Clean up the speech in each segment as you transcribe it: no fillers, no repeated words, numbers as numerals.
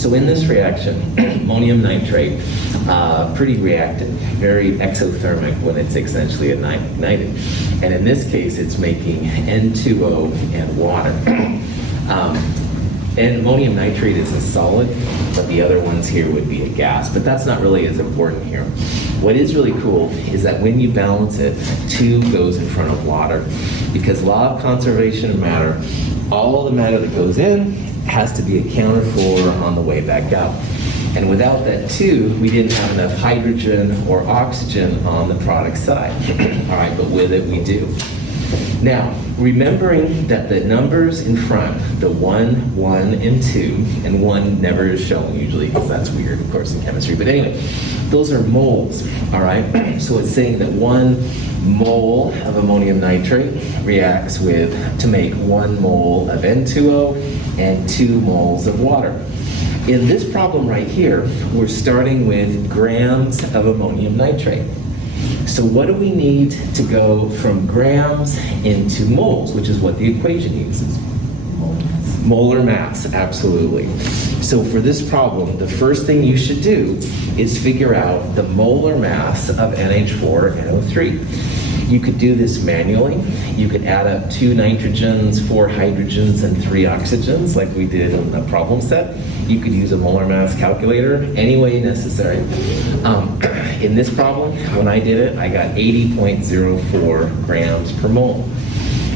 So in this reaction, ammonium nitrate, pretty reactant, very exothermic when it's essentially ignited. And in this case, it's making N2O and water. And ammonium nitrate is a solid, but the other ones here would be a gas. But that's not really as important here. What is really cool is that when you balance it, 2 goes in front of water. Because law of conservation of matter, all the matter that goes in has to be accounted for on the way back out. And without that 2, we didn't have enough hydrogen or oxygen on the product side. All right, but with it, we do. Now, remembering that the numbers in front, the 1, 1, and 2, and 1 never is shown usually because that's weird, of course, in chemistry. But anyway, those are moles, all right? So it's saying that 1 mole of ammonium nitrate reacts to make 1 mole of N2O and 2 moles of water. In this problem right here, we're starting with grams of ammonium nitrate. So what do we need to go from grams into moles, which is what the equation uses? Molar mass, absolutely. So for this problem, the first thing you should do is figure out the molar mass of NH4NO3. You could do this manually. You could add up 2 nitrogens, 4 hydrogens, and 3 oxygens like we did in the problem set. You could use a molar mass calculator any way necessary. In this problem, when I did it, I got 80.04 grams per mole.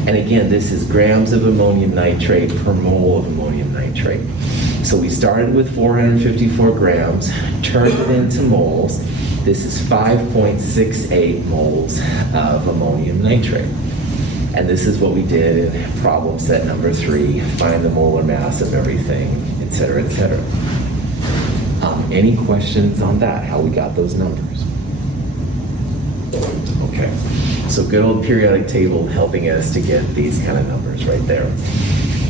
And again, this is grams of ammonium nitrate per mole of ammonium nitrate. So we started with 454 grams, turned it into moles. This is 5.68 moles of ammonium nitrate. And this is what we did in problem set number 3, find the molar mass of everything, et cetera, et cetera. Any questions on that, how we got those numbers? Okay, so good old periodic table helping us to get these kind of numbers right there.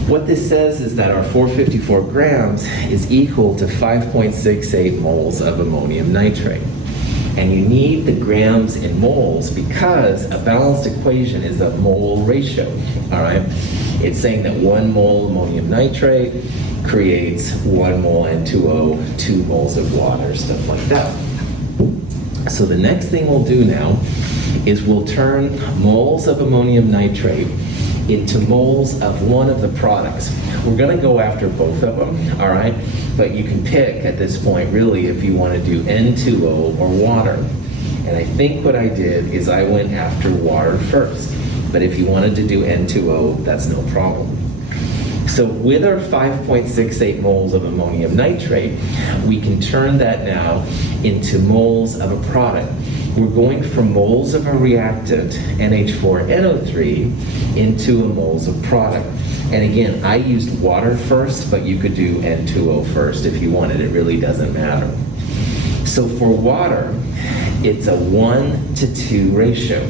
What this says is that our 454 grams is equal to 5.68 moles of ammonium nitrate. And you need the grams in moles because a balanced equation is a mole ratio, all right? It's saying that 1 mole ammonium nitrate creates 1 mole N2O, 2 moles of water, stuff like that. So the next thing we'll do now is we'll turn moles of ammonium nitrate into moles of one of the products. We're going to go after both of them, all right? But you can pick at this point, really, if you want to do N2O or water. And I think what I did is I went after water first. But if you wanted to do N2O, that's no problem. So with our 5.68 moles of ammonium nitrate, we can turn that now into moles of a product. We're going from moles of a reactant, NH4NO3, into a moles of product. And again, I used water first, but you could do N2O first if you wanted. It really doesn't matter. So for water, it's a 1-to-2 ratio.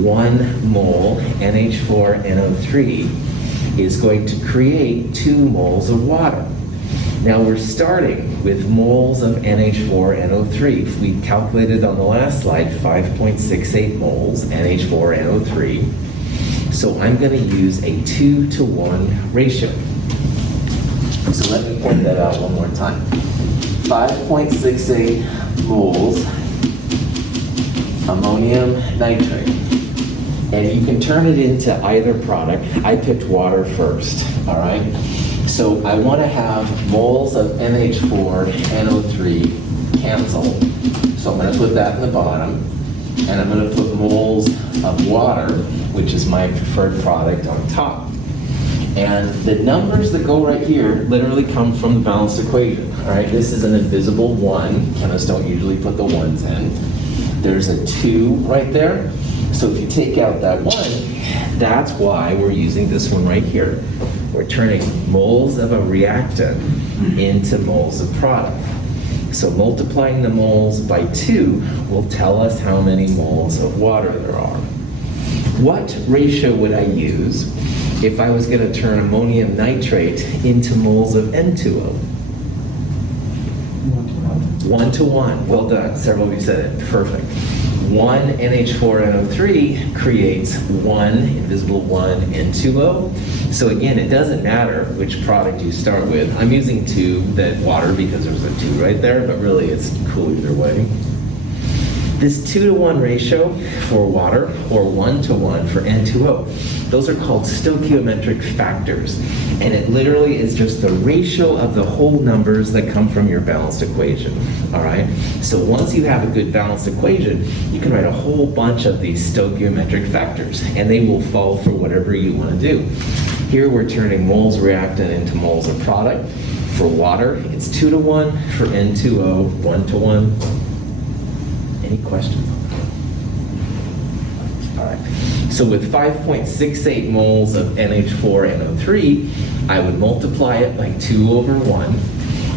1 mole NH4NO3 is going to create 2 moles of water. Now we're starting with moles of NH4NO3. We calculated on the last slide 5.68 moles NH4NO3. So I'm going to use a 2-to-1 ratio. So let me point that out one more time. 5.68 moles ammonium nitrate. And you can turn it into either product. I picked water first, all right? So I want to have moles of NH4NO3 cancel. So I'm going to put that in the bottom. And I'm going to put moles of water, which is my preferred product, on top. And the numbers that go right here literally come from the balanced equation. All right, this is an invisible 1. Chemists don't usually put the 1s in. There's a 2 right there. So if you take out that 1, that's why we're using this one right here. We're turning moles of a reactant into moles of product. So multiplying the moles by 2 will tell us how many moles of water there are. What ratio would I use if I was going to turn ammonium nitrate into moles of N2O? 1-to-1. Well done. Several of you said it. Perfect. 1 NH4NO3 creates 1 invisible 1 N2O. So again, it doesn't matter which product you start with. I'm using 2, that water, because there's a 2 right there, but really it's cool either way. This 2-to-1 ratio for water, or 1-to-1 for N2O, those are called stoichiometric factors. And it literally is just the ratio of the whole numbers that come from your balanced equation, all right? So once you have a good balanced equation, you can write a whole bunch of these stoichiometric factors, and they will fall for whatever you want to do. Here we're turning moles reactant into moles of product. For water, it's 2-to-1. For N2O, 1-to-1. Any questions? All right. So with 5.68 moles of NH4NO3, I would multiply it by 2/1.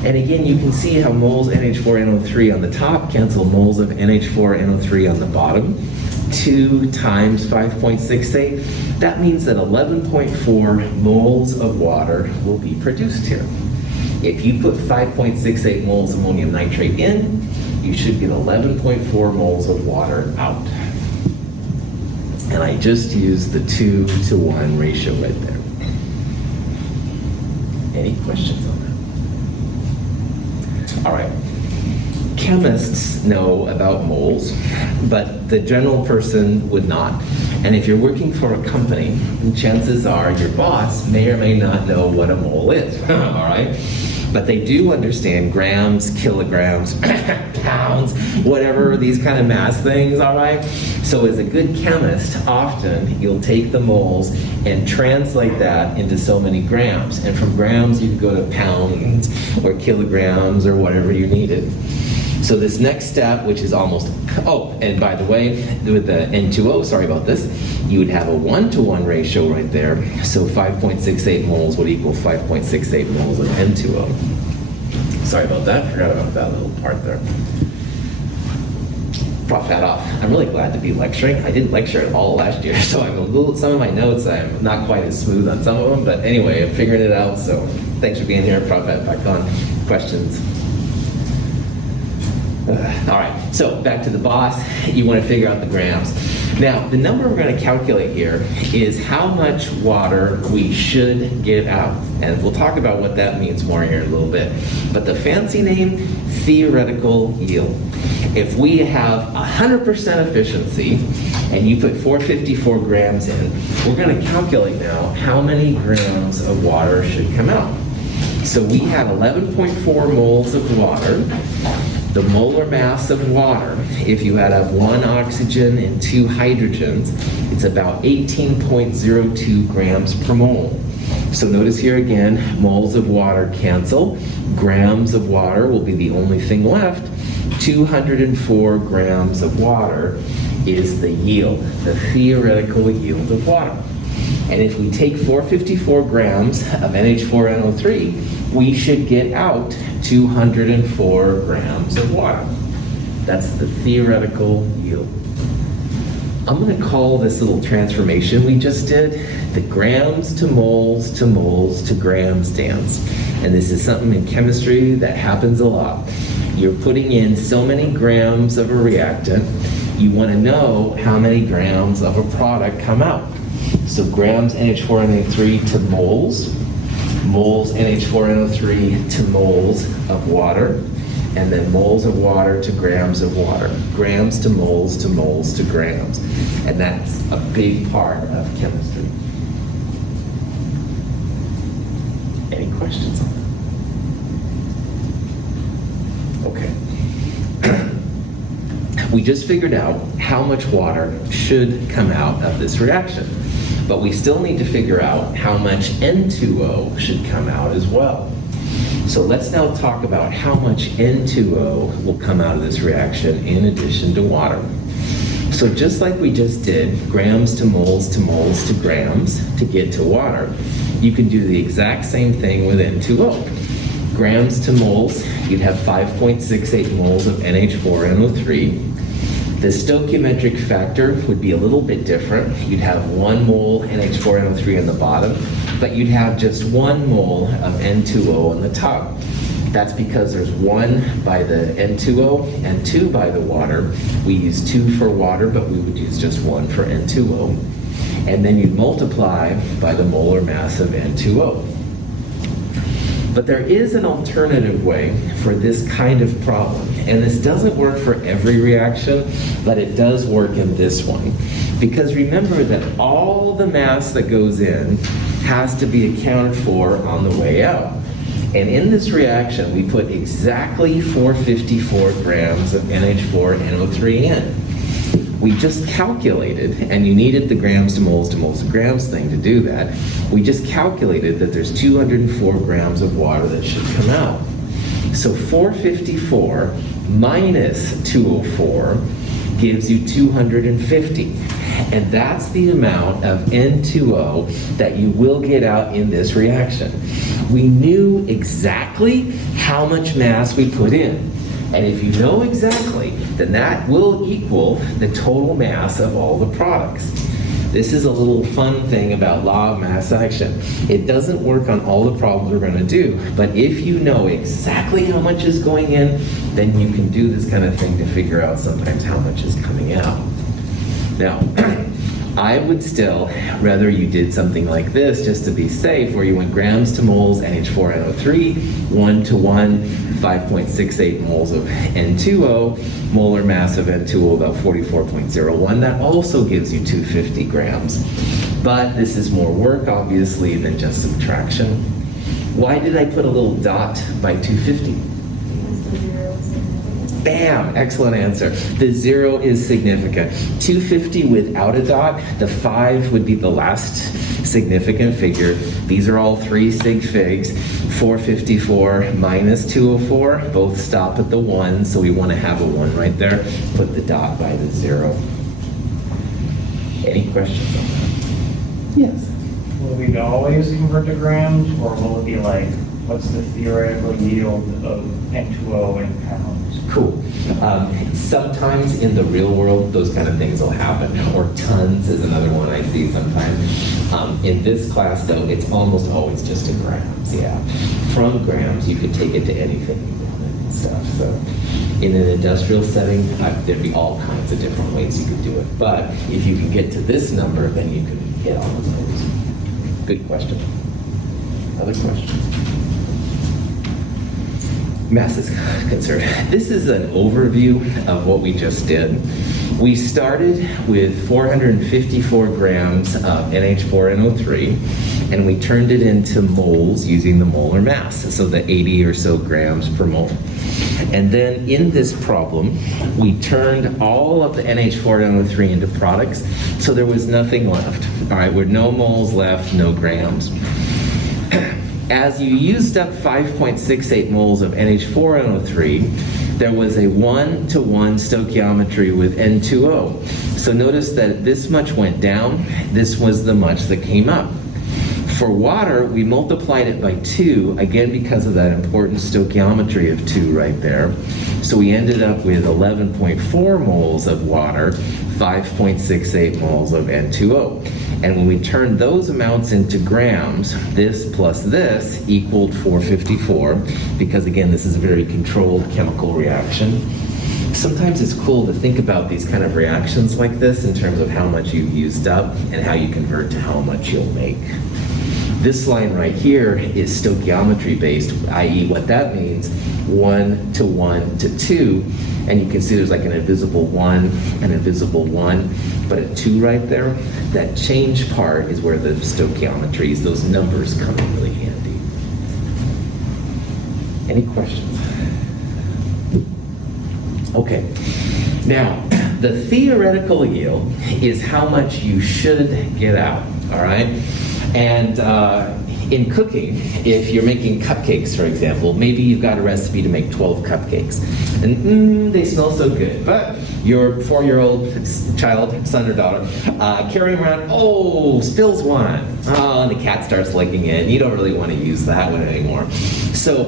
And again, you can see how moles NH4NO3 on the top cancel moles of NH4NO3 on the bottom. 2 times 5.68, that means that 11.4 moles of water will be produced here. If you put 5.68 moles ammonium nitrate in, you should get 11.4 moles of water out. And I just used the 2-to-1 ratio right there. Any questions on that? All right. Chemists know about moles, but the general person would not. And if you're working for a company, chances are your boss may or may not know what a mole is, all right? But they do understand grams, kilograms, pounds, whatever, these kind of mass things, all right? So as a good chemist, often you'll take the moles and translate that into so many grams. And from grams, you can go to pounds or kilograms or whatever you needed. So this next step, which is almost, oh, and by the way, with the N2O, sorry about this, you would have a 1-to-1 ratio right there. So 5.68 moles would equal 5.68 moles of N2O. Sorry about that, forgot about that little part there. Prof hat off. I'm really glad to be lecturing. I didn't lecture at all last year, so I'm a little, some of my notes, I'm not quite as smooth on some of them, but anyway, I'm figuring it out, so thanks for being here. Prof hat back on. Questions? All right, so back to the boss. You want to figure out the grams. Now, the number we're going to calculate here is how much water we should get out. And we'll talk about what that means more here in a little bit. But the fancy name, theoretical yield. If we have 100% efficiency and you put 454 grams in, we're going to calculate now how many grams of water should come out. So we have 11.4 moles of water. The molar mass of water, if you had 1 oxygen and 2 hydrogens, it's about 18.02 grams per mole. So notice here again, moles of water cancel. Grams of water will be the only thing left. 204 grams of water is the yield, the theoretical yield of water. And if we take 454 grams of NH4NO3, we should get out 204 grams of water. That's the theoretical yield. I'm going to call this little transformation we just did the grams to moles to moles to grams dance. And this is something in chemistry that happens a lot. You're putting in so many grams of a reactant, you want to know how many grams of a product come out. So grams NH4NO3 to moles, moles NH4NO3 to moles of water, and then moles of water to grams of water, grams to moles to grams. And that's a big part of chemistry. Any questions on that? Okay. We just figured out how much water should come out of this reaction. But we still need to figure out how much N2O should come out as well. So let's now talk about how much N2O will come out of this reaction in addition to water. So just like we just did, grams to moles to grams to get to water, you can do the exact same thing with N2O. Grams to moles, you'd have 5.68 moles of NH4NO3. The stoichiometric factor would be a little bit different. You'd have 1 mole NH4NO3 on the bottom, but you'd have just 1 mole of N2O on the top. That's because there's 1 by the N2O and 2 by the water. We use 2 for water, but we would use just 1 for N2O. and then you multiply by the molar mass of N2O. But there is an alternative way for this kind of problem, and this doesn't work for every reaction, but it does work in this one. Because remember that all the mass that goes in has to be accounted for on the way out. And in this reaction, we put exactly 454 grams of NH4NO3 in. We just calculated, and you needed the grams to moles grams thing to do that. We just calculated that there's 204 grams of water that should come out. So 454 minus 204 gives you 250. And that's the amount of N2O that you will get out in this reaction. We knew exactly how much mass we put in. And if you know exactly, then that will equal the total mass of all the products. This is a little fun thing about law of mass action. It doesn't work on all the problems we're going to do, but if you know exactly how much is going in, then you can do this kind of thing to figure out sometimes how much is coming out. Now, I would still rather you did something like this just to be safe, where you went grams to moles NH4NO3, 1 to 1, 5.68 moles of N2O, molar mass of N2O about 44.01. That also gives you 250 grams. But this is more work, obviously, than just subtraction. Why did I put a little dot by 250? Bam! Excellent answer. The 0 is significant. 250 without a dot, the 5 would be the last significant figure. These are all 3 sig figs. 454 minus 204, both stop at the 1, so we want to have a 1 right there. Put the dot by the 0. Any questions on that? Yes? Will we always convert to grams, or will it be like, what's the theoretical yield of N2O in pounds? Cool. Sometimes in the real world, those kind of things will happen. Or tons is another one I see sometimes. In this class, though, it's almost always just in grams, yeah. From grams, you could take it to anything you wanted and stuff. So in an industrial setting, there'd be all kinds of different ways you could do it. But if you can get to this number, then you can hit all of those. Good question. Other questions? Mass is concerned. This is an overview of what we just did. We started with 454 grams of NH4NO3, and we turned it into moles using the molar mass, so the 80 or so grams per mole. And then in this problem, we turned all of the NH4NO3 into products, so there was nothing left. All right, with no moles left, no grams. As you used up 5.68 moles of NH4NO3, there was a 1-to-1 stoichiometry with N2O. So notice that this much went down, this was the much that came up. For water, we multiplied it by 2, again because of that important stoichiometry of 2 right there. So we ended up with 11.4 moles of water, 5.68 moles of N2O. And when we turned those amounts into grams, this plus this equaled 454, because again, this is a very controlled chemical reaction. Sometimes it's cool to think about these kind of reactions like this in terms of how much you've used up and how you convert to how much you'll make. This line right here is stoichiometry based, i.e. what that means, 1 to 1 to 2, and you can see there's like an invisible 1, an invisible 1, but a 2 right there. That change part is where the stoichiometries, those numbers come in really handy. Any questions? Okay, now the theoretical yield is how much you should get out, all right? And in cooking, if you're making cupcakes, for example, maybe you've got a recipe to make 12 cupcakes. And they smell so good, but your 4-year-old child, son or daughter, carrying around, oh, spills one. Oh, and the cat starts licking it. You don't really want to use that one anymore. So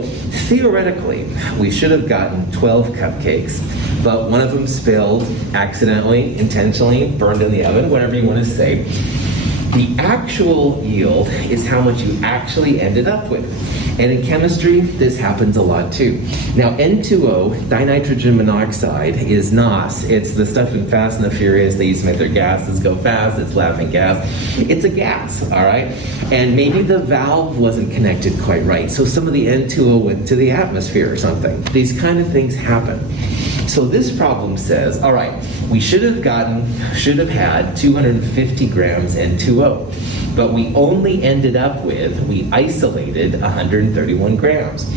theoretically, we should have gotten 12 cupcakes, but one of them spilled accidentally, intentionally, burned in the oven, whatever you want to say. The actual yield is how much you actually ended up with. And in chemistry, this happens a lot too. Now, N2O, dinitrogen monoxide, is NOS. It's the stuff in Fast and the Furious. They used to make their gases go fast. It's laughing gas. It's a gas, all right? And maybe the valve wasn't connected quite right. So some of the N2O went to the atmosphere or something. These kind of things happen. So this problem says, all right, we should have had 250 grams N2O, but we only ended up with, we isolated 131 grams.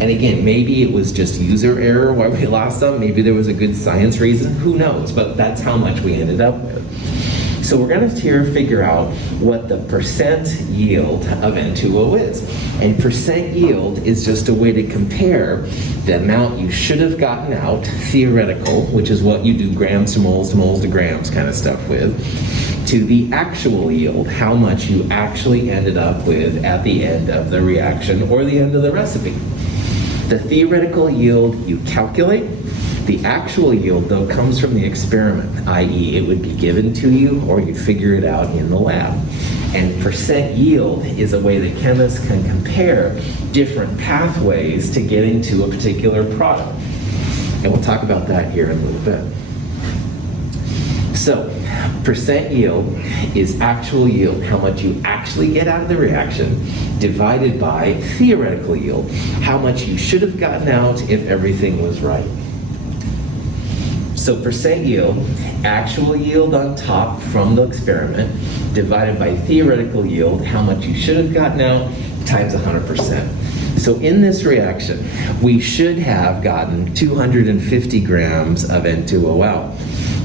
And again, maybe it was just user error why we lost some, maybe there was a good science reason, who knows, but that's how much we ended up with. So we're going to here figure out what the percent yield of N2O is. And percent yield is just a way to compare the amount you should have gotten out, theoretical, which is what you do grams to moles to grams kind of stuff with, to the actual yield, how much you actually ended up with at the end of the reaction or the end of the recipe. The theoretical yield you calculate. The actual yield, though, comes from the experiment, i.e. it would be given to you or you figure it out in the lab. And percent yield is a way that chemists can compare different pathways to get into a particular product. And we'll talk about that here in a little bit. So, percent yield is actual yield, how much you actually get out of the reaction, divided by theoretical yield, how much you should have gotten out if everything was right. So percent yield, actual yield on top from the experiment, divided by theoretical yield, how much you should have gotten out, times 100%. So in this reaction, we should have gotten 250 grams of N2O out.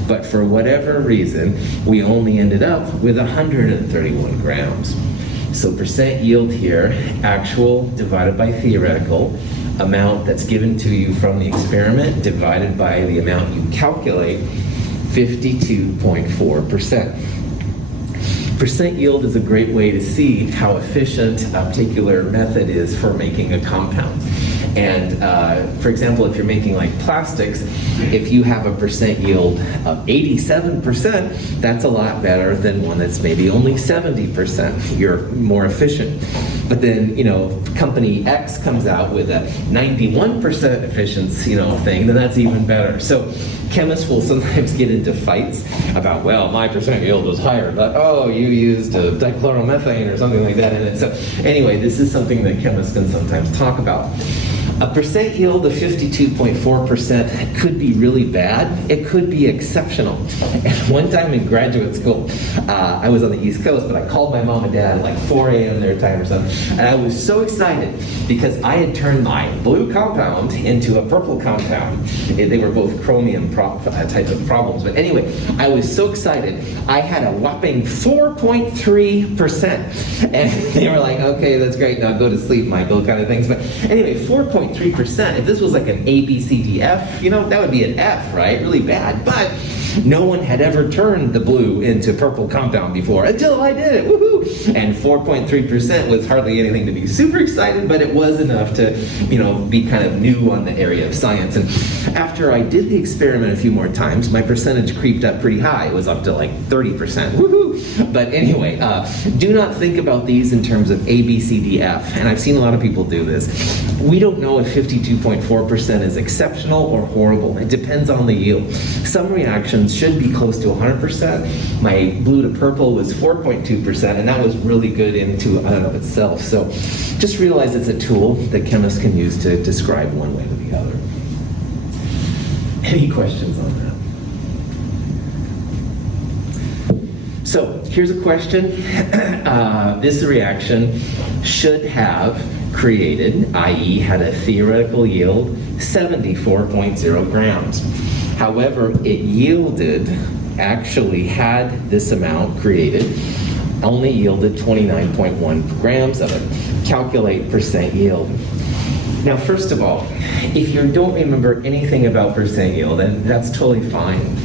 But for whatever reason, we only ended up with 131 grams. So percent yield here, actual divided by theoretical, amount that's given to you from the experiment divided by the amount you calculate, 52.4%. Percent yield is a great way to see how efficient a particular method is for making a compound. And for example, if you're making like plastics, if you have a percent yield of 87%, that's a lot better than one that's maybe only 70%. You're more efficient. But then, company X comes out with a 91% efficiency, thing, then that's even better. So chemists will sometimes get into fights about, well, my percent yield was higher, but oh, you used a dichloromethane or something like that in it. So anyway, this is something that chemists can sometimes talk about. A percent yield of 52.4% could be really bad. It could be exceptional. And one time in graduate school, I was on the East Coast, but I called my mom and dad at like 4 a.m. their time or something, and I was so excited because I had turned my blue compound into a purple compound. They were both chromium type of problems, but anyway, I was so excited. I had a whopping 4.3%, and they were like, "Okay, that's great. Now go to sleep, Michael," kind of things. But anyway, 4.3%. If this was like an A, B, C, D, F, that would be an F, right? Really bad. But no one had ever turned the blue into purple compound before until I did it. Woohoo! And 4.3% was hardly anything to be super excited, but it was enough to, be kind of new on the area of science. And after I did the experiment a few more times, my percentage creeped up pretty high. It was up to like 30%. Woohoo! But anyway, do not think about these in terms of A, B, C, D, F. And I've seen a lot of people do this. We don't know if 52.4% is exceptional or horrible. It depends on the yield. Some reactions should be close to 100%. My blue to purple was 4.2%, and that was really good in and of itself. So just realize it's a tool that chemists can use to describe one way or the other. Any questions on that? So here's a question. This reaction should have created, i.e. had a theoretical yield, 74.0 grams. However, it actually had this amount created, only yielded 29.1 grams of it. Calculate percent yield. Now, first of all, if you don't remember anything about percent yield, then that's totally fine.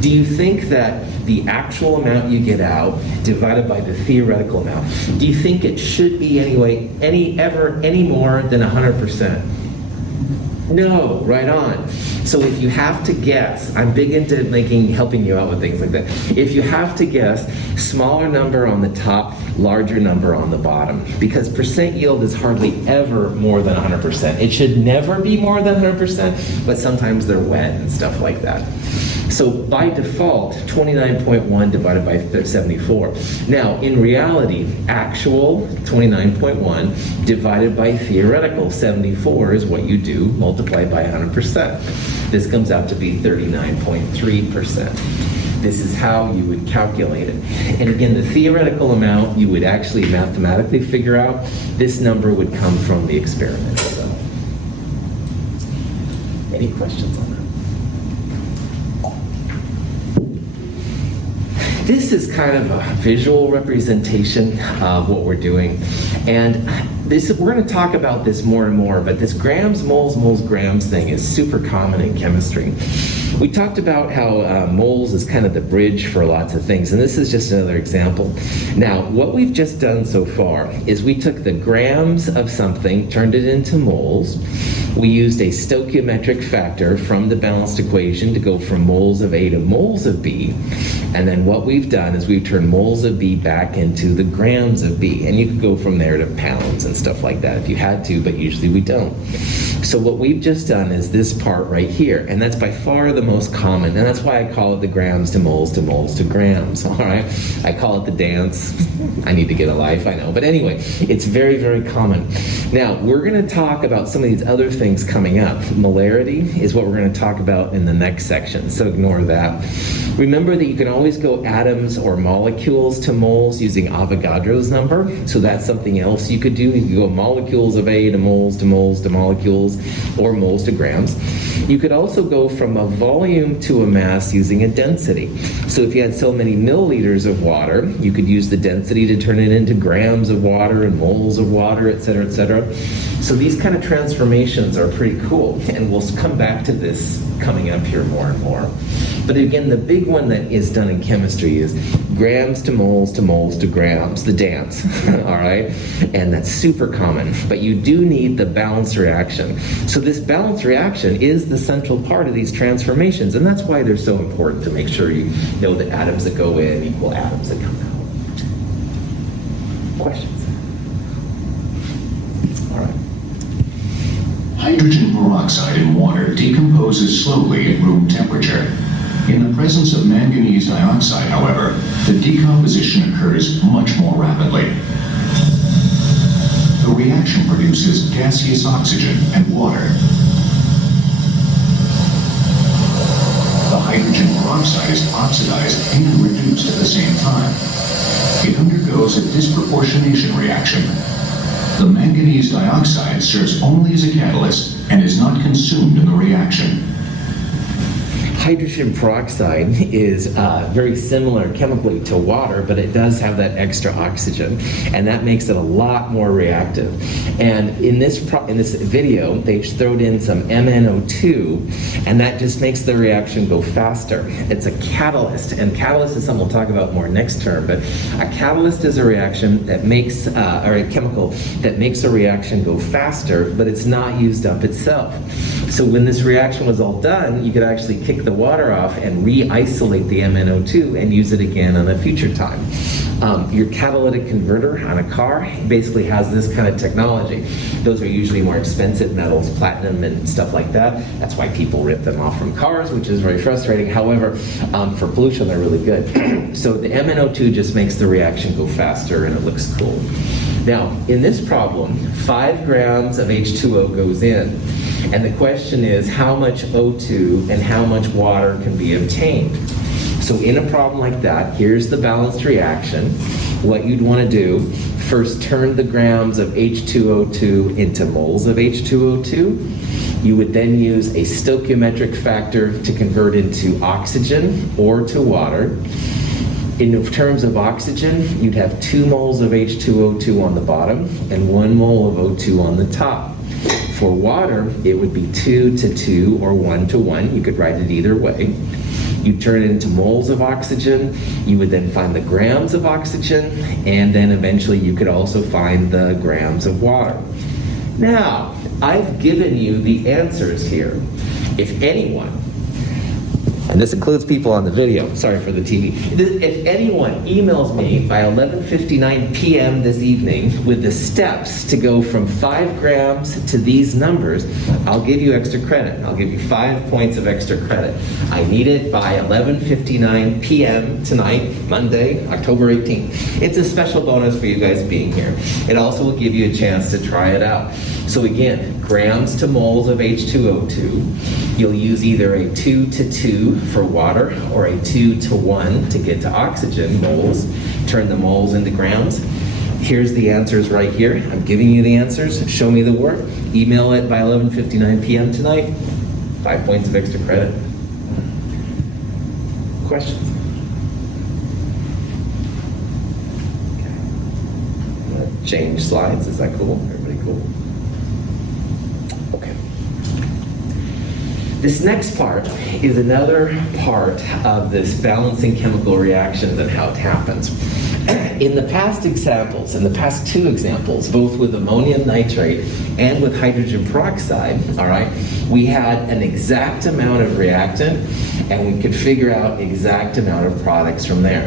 Do you think that the actual amount you get out divided by the theoretical amount, do you think it should be any more than 100%? No, right on. So if you have to guess, I'm big into helping you out with things like that. If you have to guess, smaller number on the top, larger number on the bottom. Because percent yield is hardly ever more than 100%. It should never be more than 100%, but sometimes they're wet and stuff like that. So by default, 29.1 divided by 74. Now, in reality, actual 29.1 divided by theoretical 74 is what you do, multiplied by 100%. This comes out to be 39.3%. This is how you would calculate it. And again, the theoretical amount you would actually mathematically figure out. This number would come from the experiment. So, any questions on that? This is kind of a visual representation of what we're doing. And we're going to talk about this more and more, but this grams, moles, grams thing is super common in chemistry. We talked about how moles is kind of the bridge for lots of things, and this is just another example. Now, what we've just done so far is we took the grams of something, turned it into moles. We used a stoichiometric factor from the balanced equation to go from moles of A to moles of B. And then what we've done is we've turned moles of B back into the grams of B. And you could go from there to pounds and stuff like that if you had to, but usually we don't. So what we've just done is this part right here, and that's by far the most common, and that's why I call it the grams to moles to moles to grams, all right? I call it the dance. I need to get a life, I know. But anyway, it's very, very common. Now, we're going to talk about some of these other things coming up. Molarity is what we're going to talk about in the next section, so ignore that. Remember that you can always go atoms or molecules to moles using Avogadro's number, so that's something else you could do. You could go molecules of A to moles to moles to molecules, or moles to grams. You could also go from a volume to a mass using a density. So if you had so many milliliters of water, you could use the density to turn it into grams of water and moles of water, et cetera, et cetera. So these kind of transformations are pretty cool, and we'll come back to this coming up here more and more. But again, the big one that is done in chemistry is grams to moles to moles to grams, the dance, all right? And that's super common, but you do need the balance reaction. So this balance reaction is the central part of these transformations, and that's why they're so important, to make sure you know the atoms that go in equal atoms that come out. Questions? All right. Hydrogen peroxide in water decomposes slowly at room temperature. In the presence of manganese dioxide, however, the decomposition occurs much more rapidly. The reaction produces gaseous oxygen and water. The hydrogen peroxide is oxidized and reduced at the same time. It undergoes a disproportionation reaction. The manganese dioxide serves only as a catalyst and is not consumed in the reaction. Hydrogen peroxide is very similar chemically to water, but it does have that extra oxygen, and that makes it a lot more reactive. And in this video, they've thrown in some MnO2, and that just makes the reaction go faster. It's a catalyst, and catalyst is something we'll talk about more next term, but a catalyst is a reaction that makes, or a chemical that makes a reaction go faster, but it's not used up itself. So when this reaction was all done, you could actually kick the water off and re-isolate the MnO2 and use it again on a future time. Your catalytic converter on a car basically has this kind of technology. Those are usually more expensive metals, platinum and stuff like that. That's why people rip them off from cars, which is very frustrating. However, for pollution, they're really good. So the MnO2 just makes the reaction go faster, and it looks cool. Now, in this problem, 5 grams of H2O goes in. And the question is, how much O2 and how much water can be obtained? So in a problem like that, here's the balanced reaction. What you'd want to do, first turn the grams of H2O2 into moles of H2O2. You would then use a stoichiometric factor to convert into oxygen or to water. In terms of oxygen, you'd have 2 moles of H2O2 on the bottom and 1 mole of O2 on the top. For water, it would be 2 to 2 or 1 to 1. You could write it either way. You turn it into moles of oxygen. You would then find the grams of oxygen, and then eventually you could also find the grams of water. Now, I've given you the answers here. If anyone, and this includes people on the video, sorry for the TV, if anyone emails me by 11:59 p.m. this evening with the steps to go from 5 grams to these numbers, I'll give you extra credit. I'll give you 5 points of extra credit. I need it by 11:59 p.m. tonight, Monday, October 18th. It's a special bonus for you guys being here. It also will give you a chance to try it out. So again, grams to moles of H2O2. You'll use either a 2:2 for water or a 2:1 to get to oxygen moles. Turn the moles into grams. Here's the answers right here. I'm giving you the answers. Show me the work. Email it by 11:59 p.m. tonight. 5 points of extra credit. Questions? Okay. I'm gonna change slides. Is that cool? Everybody cool? Okay. This next part is another part of this balancing chemical reactions and how it happens. In the past examples, in the past 2 examples, both with ammonium nitrate and with hydrogen peroxide, all right, we had an exact amount of reactant and we could figure out exact amount of products from there.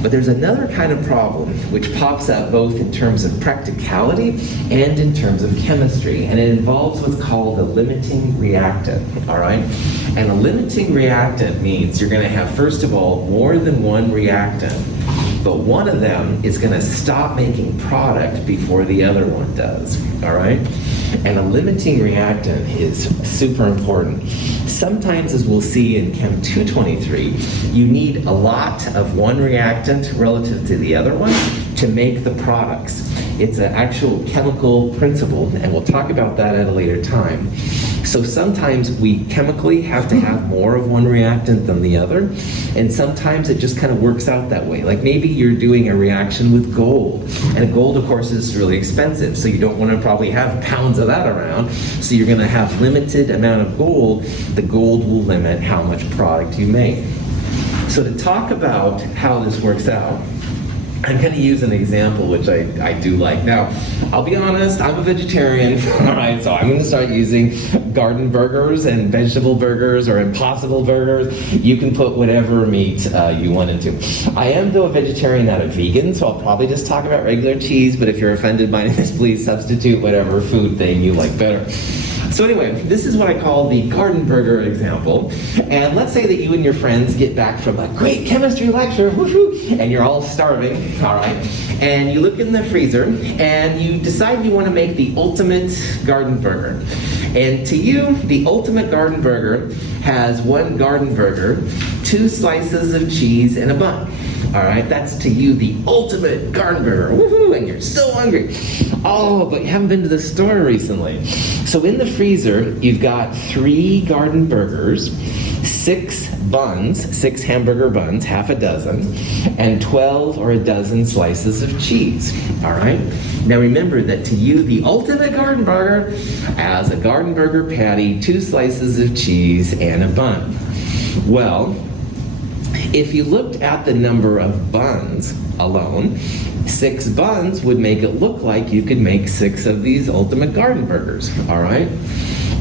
But there's another kind of problem which pops up both in terms of practicality and in terms of chemistry, and it involves what's called a limiting reactant, all right? And a limiting reactant means you're going to have, first of all, more than one reactant, but one of them is going to stop making product before the other one does, all right? And a limiting reactant is super important. Sometimes, as we'll see in Chem 223, you need a lot of one reactant relative to the other one to make the products. It's an actual chemical principle, and we'll talk about that at a later time. So sometimes we chemically have to have more of one reactant than the other, and sometimes it just kind of works out that way. Like maybe you're doing a reaction with gold, and gold, of course, is really expensive, so you don't want to probably have pounds of that around, so you're going to have limited amount of gold. The gold will limit how much product you make. So to talk about how this works out, I'm going to use an example which I do like. Now, I'll be honest, I'm a vegetarian, all right, so I'm going to start using garden burgers and vegetable burgers or impossible burgers. You can put whatever meat you want into. I am, though, a vegetarian, not a vegan, so I'll probably just talk about regular cheese, but if you're offended by this, please substitute whatever food thing you like better. So anyway, this is what I call the garden burger example. And let's say that you and your friends get back from a great chemistry lecture, woohoo, and you're all starving, all right? And you look in the freezer and you decide you want to make the ultimate garden burger. And to you, the ultimate garden burger has 1 garden burger, 2 slices of cheese, and a bun. All right, that's to you the ultimate garden burger. Woohoo! And you're so hungry. Oh, but you haven't been to the store recently. So in the freezer, you've got 3 garden burgers, 6 buns, 6 hamburger buns, half a dozen, and 12 or a dozen slices of cheese. All right? Now remember that to you, the ultimate garden burger has a garden burger patty, 2 slices of cheese, and a bun. Well, if you looked at the number of buns alone, 6 buns would make it look like you could make 6 of these ultimate garden burgers, all right?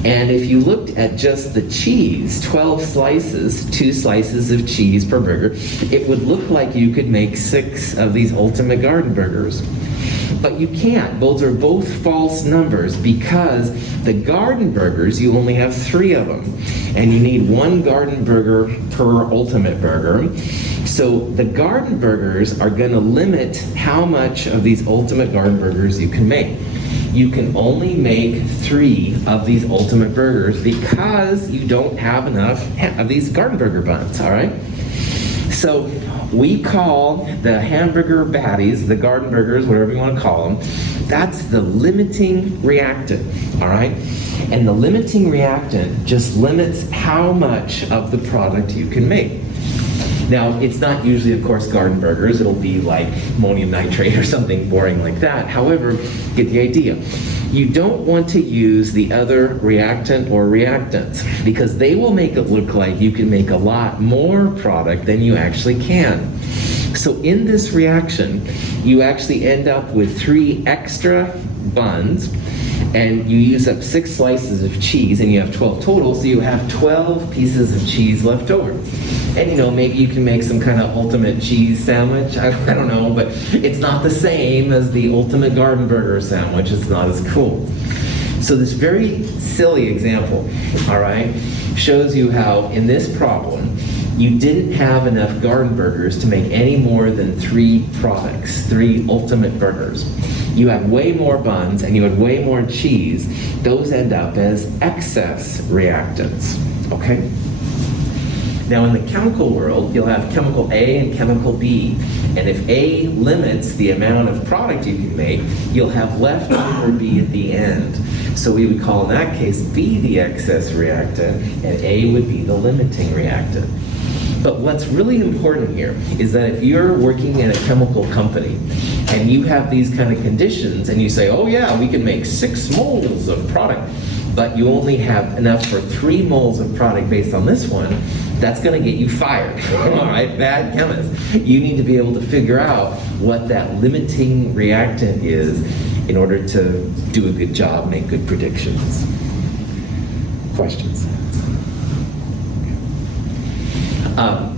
And if you looked at just the cheese, 12 slices, 2 slices of cheese per burger, it would look like you could make 6 of these ultimate garden burgers. But you can't. Those are both false numbers because the garden burgers, you only have 3 of them. And you need 1 garden burger per ultimate burger. So the garden burgers are going to limit how much of these ultimate garden burgers you can make. You can only make 3 of these ultimate burgers because you don't have enough of these garden burger buns, all right? So we call the hamburger patties, the garden burgers, whatever you want to call them, that's the limiting reactant, all right? And the limiting reactant just limits how much of the product you can make. Now, it's not usually, of course, garden burgers. It'll be like ammonium nitrate or something boring like that. However, get the idea. You don't want to use the other reactant or reactants because they will make it look like you can make a lot more product than you actually can. So in this reaction, you actually end up with 3 extra buns And you use up 6 slices of cheese, and you have 12 total, so you have 12 pieces of cheese left over. And maybe you can make some kind of ultimate cheese sandwich. I don't know, but it's not the same as the ultimate garden burger sandwich. It's not as cool. So this very silly example, all right, shows you how in this problem, you didn't have enough garden burgers to make any more than 3 products, 3 ultimate burgers. You have way more buns and you had way more cheese. Those end up as excess reactants, okay? Now in the chemical world, you'll have chemical A and chemical B. And if A limits the amount of product you can make, you'll have leftover B at the end. So we would call in that case B the excess reactant and A would be the limiting reactant. But what's really important here is that if you're working in a chemical company and you have these kind of conditions and you say, oh yeah, we can make 6 moles of product, but you only have enough for 3 moles of product based on this one, that's going to get you fired. All right, bad chemist. You need to be able to figure out what that limiting reactant is in order to do a good job, make good predictions. Questions?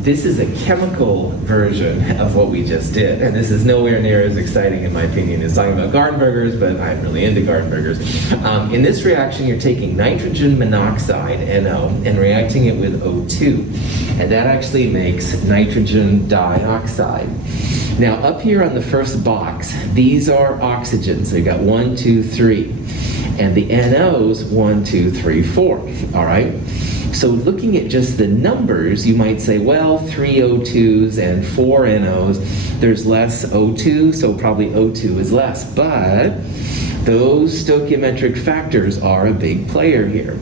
This is a chemical version of what we just did, and this is nowhere near as exciting in my opinion as talking about garden burgers, but I'm really into garden burgers. In this reaction, you're taking nitrogen monoxide, NO, and reacting it with O2, and that actually makes nitrogen dioxide. Now, up here on the first box, these are oxygens. So you got 1, 2, 3, and the NOs 1, 2, 3, 4. All right. So looking at just the numbers, you might say, well, 3 O2s and 4 NOs, there's less O2, so probably O2 is less. But those stoichiometric factors are a big player here.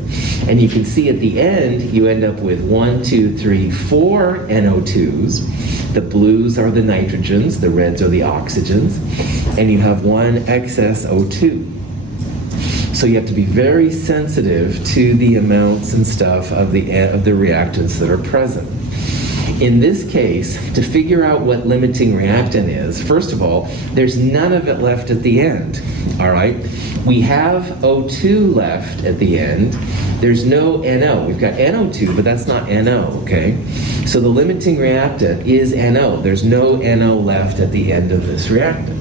And you can see at the end, you end up with 1, 2, 3, 4 NO2s. The blues are the nitrogens, the reds are the oxygens, and you have 1 excess O2. So you have to be very sensitive to the amounts and stuff of the reactants that are present. In this case, to figure out what limiting reactant is, first of all, there's none of it left at the end, all right? We have O2 left at the end. There's no NO. We've got NO2, but that's not NO, okay? So the limiting reactant is NO. There's no NO left at the end of this reactant.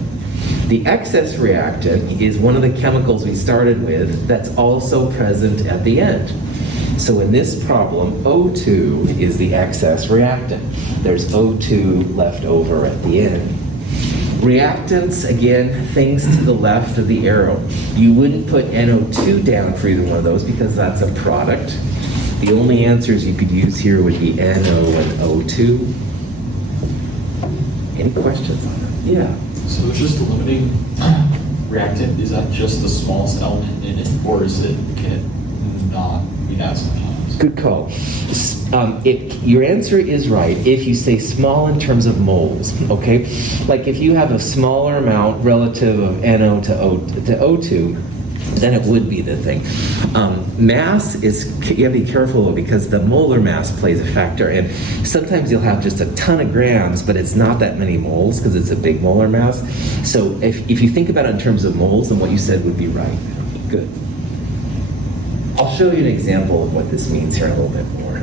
The excess reactant is one of the chemicals we started with that's also present at the end. So in this problem, O2 is the excess reactant. There's O2 left over at the end. Reactants, again, things to the left of the arrow. You wouldn't put NO2 down for either one of those because that's a product. The only answers you could use here would be NO and O2. Any questions on that? Yeah. So it's just the limiting reactant, is that just the smallest element in it, or can it not be that sometimes? Good call. Your answer is right if you say small in terms of moles, okay? Like if you have a smaller amount relative of NO to O2, then it would be the thing. Mass is, you have to be careful because the molar mass plays a factor, and sometimes you'll have just a ton of grams, but it's not that many moles because it's a big molar mass. So if you think about it in terms of moles, then what you said would be right. Good. I'll show you an example of what this means here a little bit more.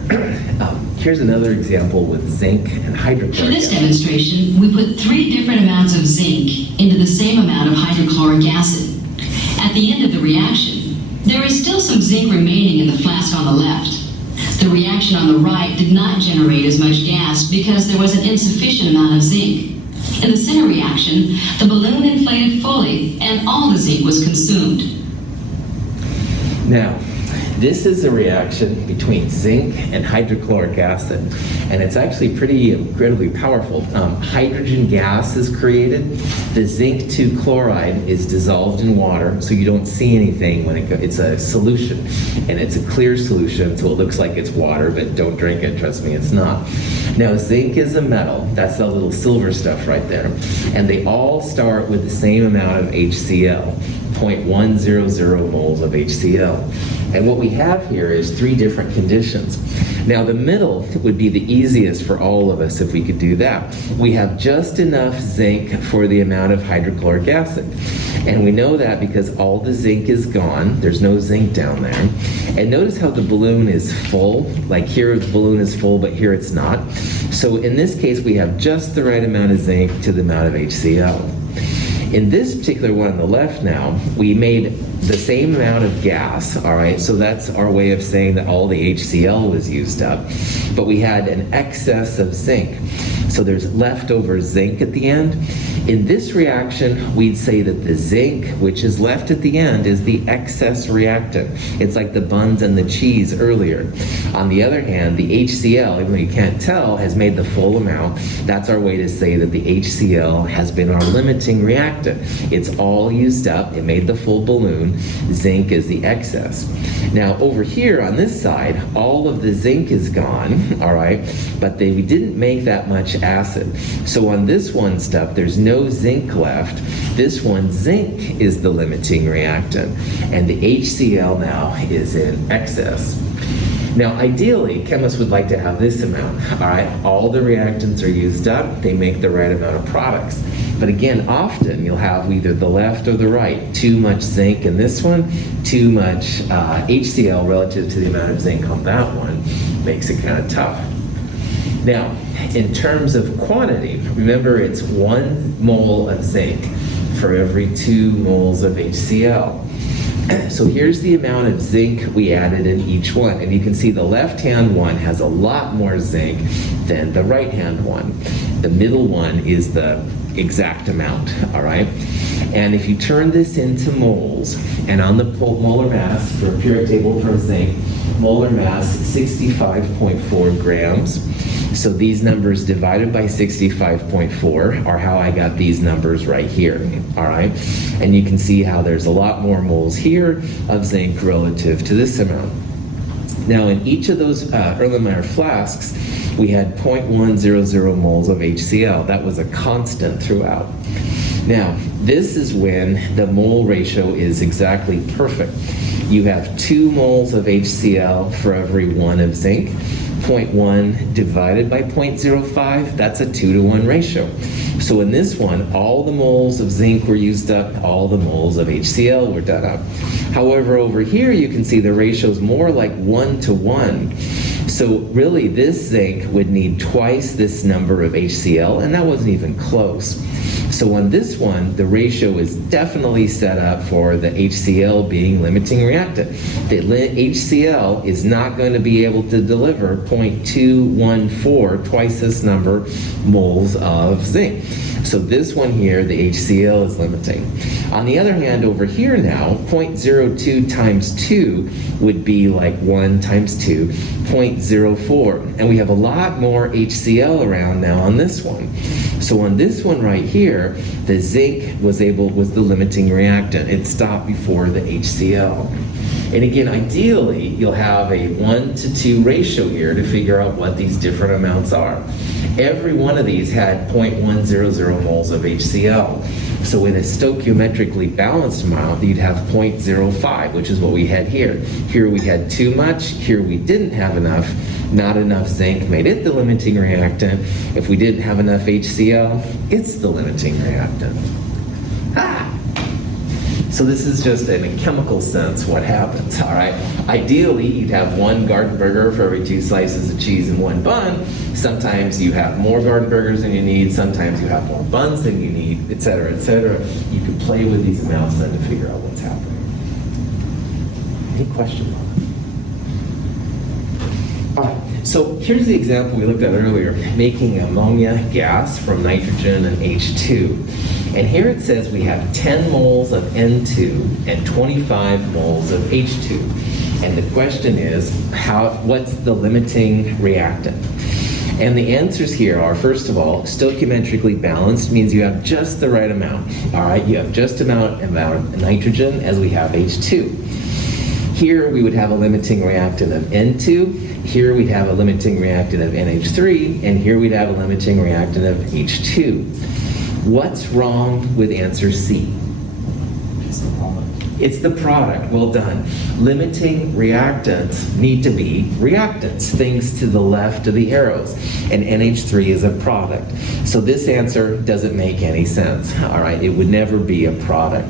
Here's another example with zinc and hydrochloric. For this demonstration, we put 3 different amounts of zinc into the same amount of hydrochloric acid. At the end of the reaction, there is still some zinc remaining in the flask on the left. The reaction on the right did not generate as much gas because there was an insufficient amount of zinc. In the center reaction, the balloon inflated fully and all the zinc was consumed. Now, this is a reaction between zinc and hydrochloric acid, and it's actually pretty incredibly powerful. Hydrogen gas is created. The zinc 2 chloride is dissolved in water, so you don't see anything when it's a solution, and it's a clear solution, so it looks like it's water, but don't drink it, trust me, it's not. Now, zinc is a metal. That's the little silver stuff right there, and they all start with the same amount of HCl, 0.100 moles of HCl. And what we have here is 3 different conditions. Now the middle would be the easiest for all of us if we could do that. We have just enough zinc for the amount of hydrochloric acid. And we know that because all the zinc is gone. There's no zinc down there. And notice how the balloon is full. Like here the balloon is full, but here it's not. So in this case, we have just the right amount of zinc to the amount of HCl. In this particular one on the left now, we made the same amount of gas, all right? So that's our way of saying that all the HCl was used up, but we had an excess of zinc. So there's leftover zinc at the end. In this reaction, we'd say that the zinc, which is left at the end, is the excess reactant. It's like the buns and the cheese earlier. On the other hand, the HCl, even though you can't tell, has made the full amount. That's our way to say that the HCl has been our limiting reactant. It's all used up. It made the full balloon. Zinc is the excess. Now, over here on this side, all of the zinc is gone, all right? But we didn't make that much acid. So on this one stuff, there's no zinc left. This one, zinc is the limiting reactant, and the HCl now is in excess. Now, ideally, chemists would like to have this amount, all right? All the reactants are used up. They make the right amount of products. But again, often you'll have either the left or the right. Too much zinc in this one, too much HCl relative to the amount of zinc on that one. Makes it kind of tough. Now, in terms of quantity, remember it's 1 mole of zinc for every 2 moles of HCl. So here's the amount of zinc we added in each one. And you can see the left-hand one has a lot more zinc than the right-hand one. The middle one is the exact amount, all right? And if you turn this into moles, and on the molar mass for a periodic table for zinc, molar mass 65.4 grams. So these numbers divided by 65.4 are how I got these numbers right here, all right? And you can see how there's a lot more moles here of zinc relative to this amount. Now in each of those Erlenmeyer flasks, we had 0.100 moles of HCl. That was a constant throughout. Now, this is when the mole ratio is exactly perfect. You have 2 moles of HCl for every 1 of zinc. 0.1 divided by 0.05, that's a 2-to-1 ratio. So in this one, all the moles of zinc were used up, all the moles of HCl were done up. However, over here you can see the ratio is more like 1-to-1. So really this zinc would need twice this number of HCl, and that wasn't even close. So on this one, the ratio is definitely set up for the HCl being limiting reactant. The HCl is not going to be able to deliver 0.214, twice this number, moles of zinc. So this one here, the HCl is limiting. On the other hand, over here now, 0.02 times 2 would be like 1 times 2, 0.04. And we have a lot more HCl around now on this one. So on this one right here, the zinc was the limiting reactant. It stopped before the HCl. And again, ideally, you'll have a 1-to-2 ratio here to figure out what these different amounts are. Every one of these had 0.100 moles of HCl. So in a stoichiometrically balanced amount, you'd have 0.05, which is what we had here. Here we had too much, here we didn't have enough. Not enough zinc made it the limiting reactant. If we didn't have enough HCl, it's the limiting reactant. So this is just in a chemical sense what happens, all right? Ideally, you'd have 1 garden burger for every 2 slices of cheese and 1 bun. Sometimes you have more garden burgers than you need. Sometimes you have more buns than you need, et cetera, et cetera. You can play with these amounts then to figure out what's happening. Any questions on it? All right, so here's the example we looked at earlier, making ammonia gas from nitrogen and H2. And here it says we have 10 moles of N2 and 25 moles of H2. And the question is, what's the limiting reactant? And the answers here are, first of all, stoichiometrically balanced means you have just the right amount. All right, you have just amount of nitrogen as we have H2. Here we would have a limiting reactant of N2. Here we'd have a limiting reactant of NH3, and here we'd have a limiting reactant of H2. What's wrong with answer C? It's the product. It's the product. Well done. Limiting reactants need to be reactants, things to the left of the arrows. And NH3 is a product. So this answer doesn't make any sense. All right, it would never be a product.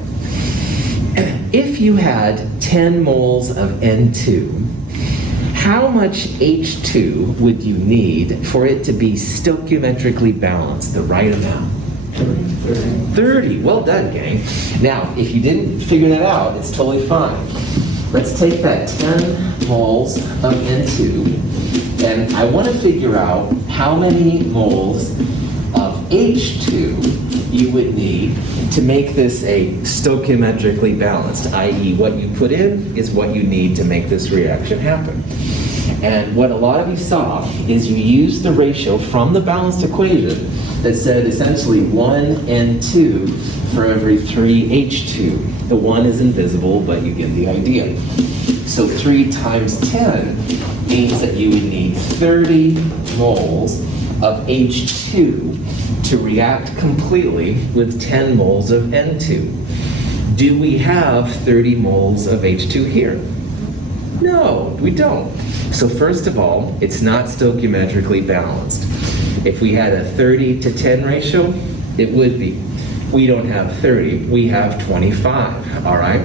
If you had 10 moles of N2, how much H2 would you need for it to be stoichiometrically balanced, the right amount? 30. Well done, gang. Now, if you didn't figure that out, it's totally fine. Let's take that 10 moles of N2, and I want to figure out how many moles of H2 you would need to make this a stoichiometrically balanced, i.e. what you put in is what you need to make this reaction happen. And what a lot of you saw is you used the ratio from the balanced equation that said essentially 1 N2 for every 3 H2. The 1 is invisible, but you get the idea. So 3 times 10 means that you would need 30 moles of H2 to react completely with 10 moles of N2. Do we have 30 moles of H2 here? No, we don't. So first of all, it's not stoichiometrically balanced. If we had a 30 to 10 ratio, it would be. We don't have 30, we have 25, all right?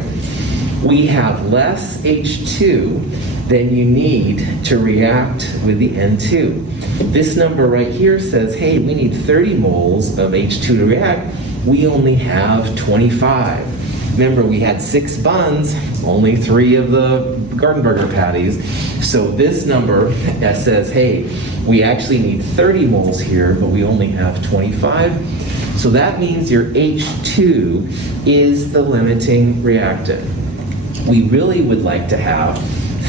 We have less H2 than you need to react with the N2. This number right here says, hey, we need 30 moles of H2 to react. We only have 25. Remember, we had 6 buns, only 3 of the garden burger patties. So this number that says, hey, we actually need 30 moles here, but we only have 25. So that means your H2 is the limiting reactant. We really would like to have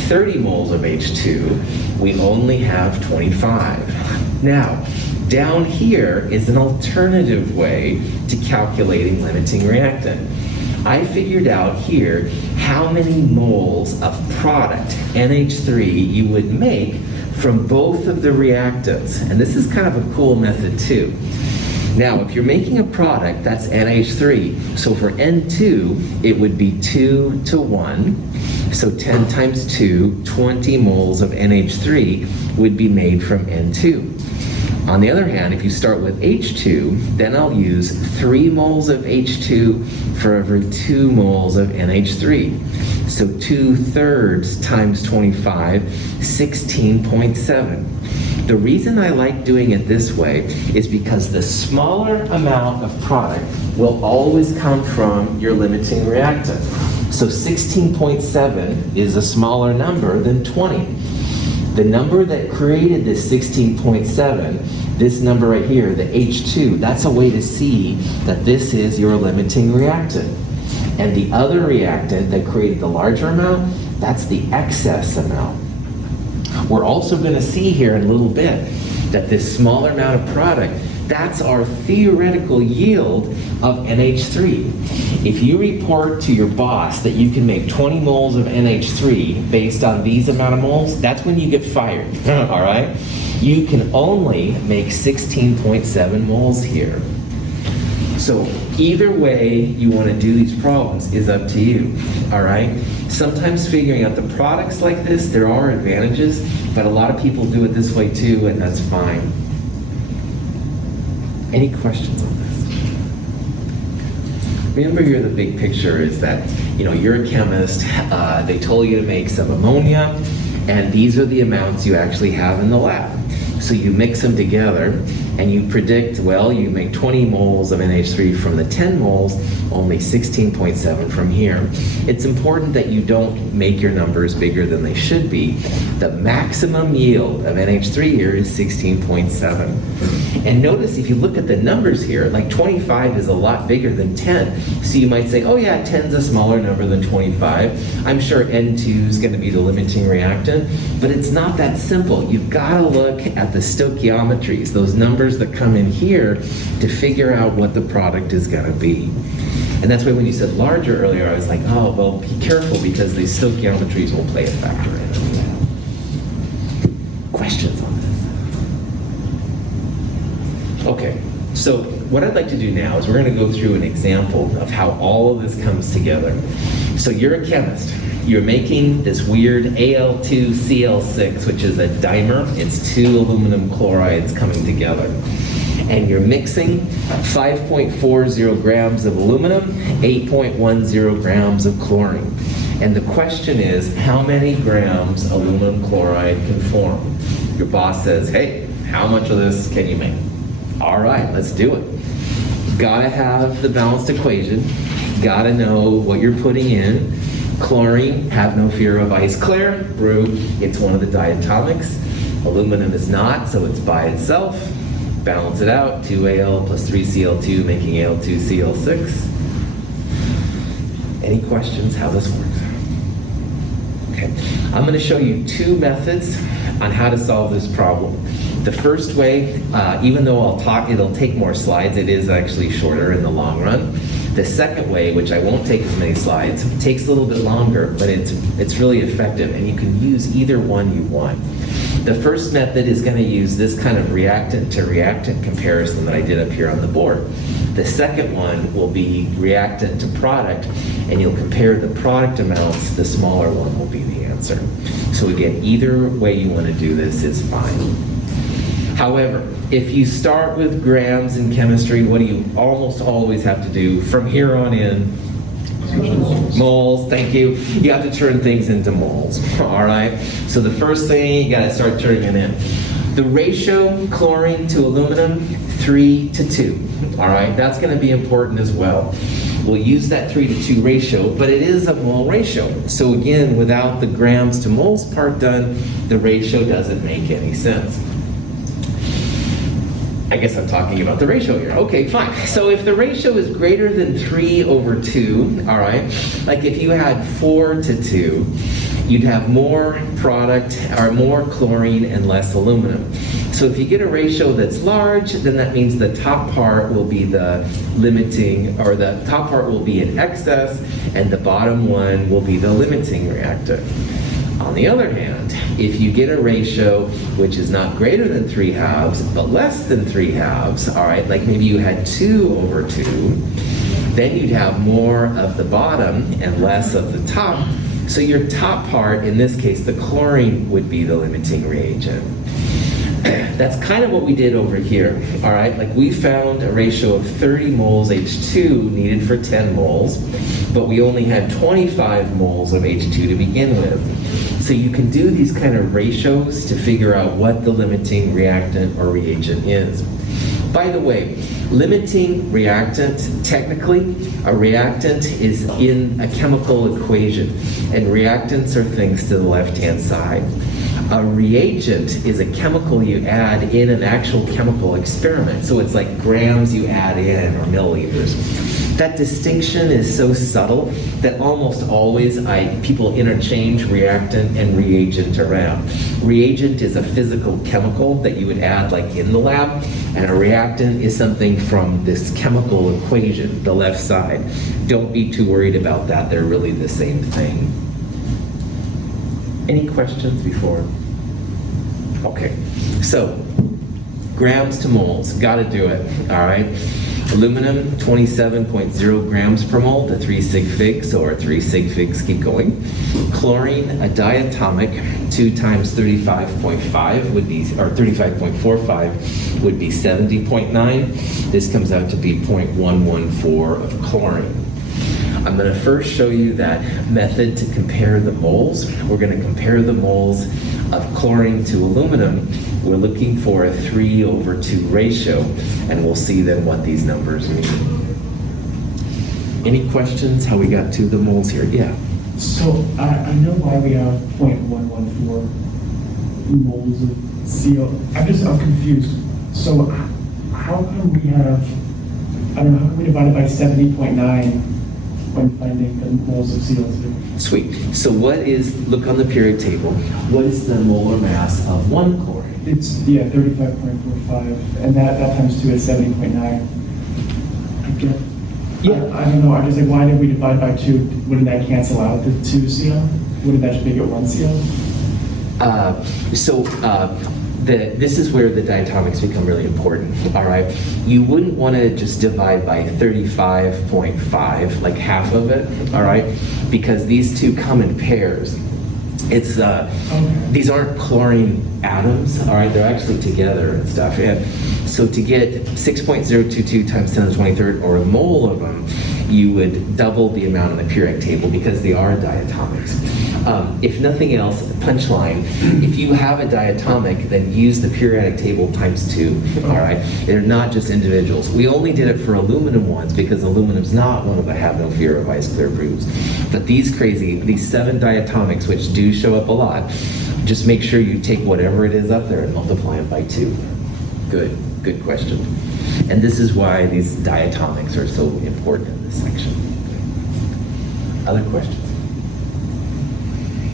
30 moles of H2. We only have 25. Now, down here is an alternative way to calculating limiting reactant. I figured out here how many moles of product, NH3, you would make from both of the reactants. And this is kind of a cool method too. Now, if you're making a product, that's NH3. So for N2, it would be 2 to 1. So 10 times 2, 20 moles of NH3 would be made from N2. On the other hand, if you start with H2, then I'll use 3 moles of H2 for every 2 moles of NH3. So 2/3 times 25, 16.7. The reason I like doing it this way is because the smaller amount of product will always come from your limiting reactant. So 16.7 is a smaller number than 20. The number that created this 16.7, this number right here, the H2, that's a way to see that this is your limiting reactant. And the other reactant that created the larger amount, that's the excess amount. We're also going to see here in a little bit that this smaller amount of product, that's our theoretical yield of NH3. If you report to your boss that you can make 20 moles of NH3 based on these amount of moles, that's when you get fired, all right? You can only make 16.7 moles here. So either way you want to do these problems is up to you, all right? Sometimes figuring out the products like this, there are advantages, but a lot of people do it this way too, and that's fine. Any questions on this? Remember here the big picture is that, you're a chemist, they told you to make some ammonia, and these are the amounts you actually have in the lab. So you mix them together, and you predict, well, you make 20 moles of NH3 from the 10 moles, only 16.7 from here. It's important that you don't make your numbers bigger than they should be. The maximum yield of NH3 here is 16.7. And notice if you look at the numbers here, like 25 is a lot bigger than 10. So you might say, oh yeah, 10's a smaller number than 25. I'm sure N2 is going to be the limiting reactant, but it's not that simple. You've got to look at the stoichiometries, those numbers that come in here to figure out what the product is going to be. And that's why when you said larger earlier, I was like, oh, well, be careful because these stoichiometries will play a factor in it. Questions on this? Okay, So what I'd like to do now is we're going to go through an example of how all of this comes together. So you're a chemist. You're making this weird Al2Cl6, which is a dimer. It's two aluminum chlorides coming together. And you're mixing 5.40 grams of aluminum, 8.10 grams of chlorine. And the question is, how many grams aluminum chloride can form? Your boss says, hey, how much of this can you make? All right, let's do it. Gotta have the balanced equation. Gotta know what you're putting in. Chlorine, have no fear of ice clear, brew. It's one of the diatomics. Aluminum is not, so it's by itself. Balance it out, 2Al plus 3Cl2 making Al2Cl6. Any questions how this works? Okay, I'm going to show you two methods on how to solve this problem. The first way, even though it'll take more slides, it is actually shorter in the long run. The second way, which I won't take as many slides, takes a little bit longer, but it's really effective, and you can use either one you want. The first method is going to use this kind of reactant to reactant comparison that I did up here on the board. The second one will be reactant to product, and you'll compare the product amounts. The smaller one will be the answer. So again, either way you want to do this is fine. However, if you start with grams in chemistry, what do you almost always have to do from here on in? Moles, thank you. You have to turn things into moles, all right? So the first thing, you gotta start turning it in. The ratio, chlorine to aluminum, 3 to 2, all right? That's gonna be important as well. We'll use that 3 to 2 ratio, but it is a mole ratio. So again, without the grams to moles part done, the ratio doesn't make any sense. I guess I'm talking about the ratio here. Okay, fine. So if the ratio is greater than 3 over 2, all right, like if you had 4 to 2, you'd have more product or more chlorine and less aluminum. So if you get a ratio that's large, then that means the top part will be the limiting, or the top part will be in excess, and the bottom one will be the limiting reactant. On the other hand, if you get a ratio which is not greater than 3 halves, but less than 3 halves, all right, like maybe you had 2 over 2, then you'd have more of the bottom and less of the top. So your top part, in this case, the chlorine would be the limiting reagent. That's kind of what we did over here, all right? Like we found a ratio of 30 moles H2 needed for 10 moles, but we only had 25 moles of H2 to begin with. So you can do these kind of ratios to figure out what the limiting reactant or reagent is. By the way, limiting reactant, technically, a reactant is in a chemical equation, and reactants are things to the left-hand side. A reagent is a chemical you add in an actual chemical experiment. So it's like grams you add in or milliliters. That distinction is so subtle that almost always people interchange reactant and reagent around. Reagent is a physical chemical that you would add like in the lab, and a reactant is something from this chemical equation, the left side. Don't be too worried about that. They're really the same thing. Any questions before? Okay, so grams to moles, gotta do it, all right? Aluminum, 27.0 grams per mole to 3 sig figs, so our 3 sig figs keep going. Chlorine, a diatomic, 2 times 35.5 would be, or 35.45 would be 70.9. This comes out to be 0.114 of chlorine. I'm going to first show you that method to compare the moles. We're going to compare the moles of chlorine to aluminum. We're looking for a 3 over 2 ratio, and we'll see then what these numbers mean. Any questions how we got to the moles here? Yeah. So I know why we have 0.114 moles of CO. I'm confused. So how come we have, I don't know, how come we divided by 70.9 when finding the moles of CO2? Sweet. So look on the period table, what is the molar mass of 1 chlorine? It's, 35.45, and that times 2 is 70.9. I get. Yeah. I don't know, I'm just like, why did we divide by 2? Wouldn't that cancel out the 2 CO? Wouldn't that just make it 1 CO? this is where the diatomics become really important, all right? You wouldn't want to just divide by 35.5, like half of it, all right? Because these two come in pairs. It's these aren't chlorine atoms, all right? They're actually together and stuff. And so to get 6.022 times 10 to the 23rd, or a mole of them, you would double the amount on the periodic table because they are diatomics. If nothing else, punchline, if you have a diatomic, then use the periodic table times 2, all right? They're not just individuals. We only did it for aluminum ones because aluminum's not one of the have no fear of ice clear groups. But these 7 diatomics, which do show up a lot, just make sure you take whatever it is up there and multiply it by 2. Good question. And this is why these diatomics are so important in this section. Other questions?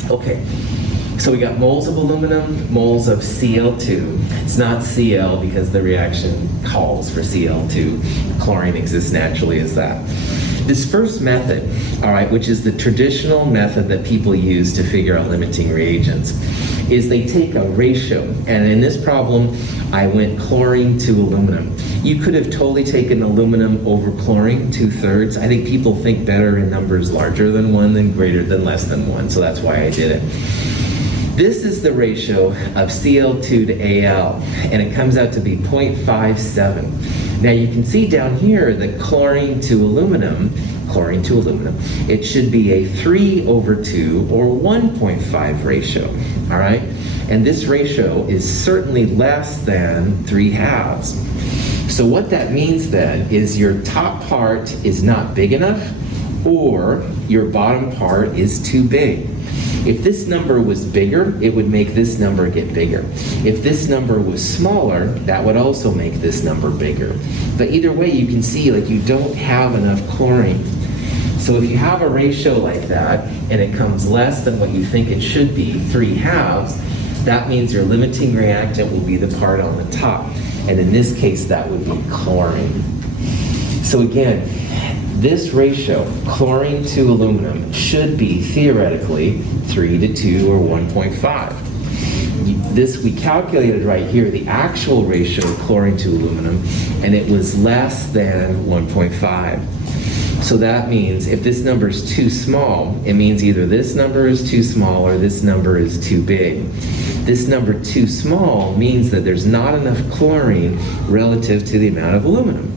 Okay, so we got moles of aluminum, moles of Cl2. It's not Cl because the reaction calls for Cl2. Chlorine exists naturally as that. This first method, all right, which is the traditional method that people use to figure out limiting reagents, is they take a ratio. And in this problem, I went chlorine to aluminum. You could have totally taken aluminum over chlorine, 2/3. I think people think better in numbers larger than 1 than greater than less than 1, so that's why I did it. This is the ratio of Cl2 to Al, and it comes out to be 0.57. Now you can see down here that chlorine to aluminum, it should be a 3/2 or 1.5 ratio, all right? And this ratio is certainly less than 3/2. So what that means then is your top part is not big enough, or your bottom part is too big. If this number was bigger, it would make this number get bigger. If this number was smaller, that would also make this number bigger. But either way, you can see like you don't have enough chlorine. So if you have a ratio like that, and it comes less than what you think it should be, 3/2, that means your limiting reactant will be the part on the top. And in this case, that would be chlorine. So again, this ratio, chlorine to aluminum, should be theoretically 3:2 or 1.5. This, we calculated right here, the actual ratio of chlorine to aluminum, and it was less than 1.5. So that means if this number is too small, it means either this number is too small or this number is too big. This number too small means that there's not enough chlorine relative to the amount of aluminum.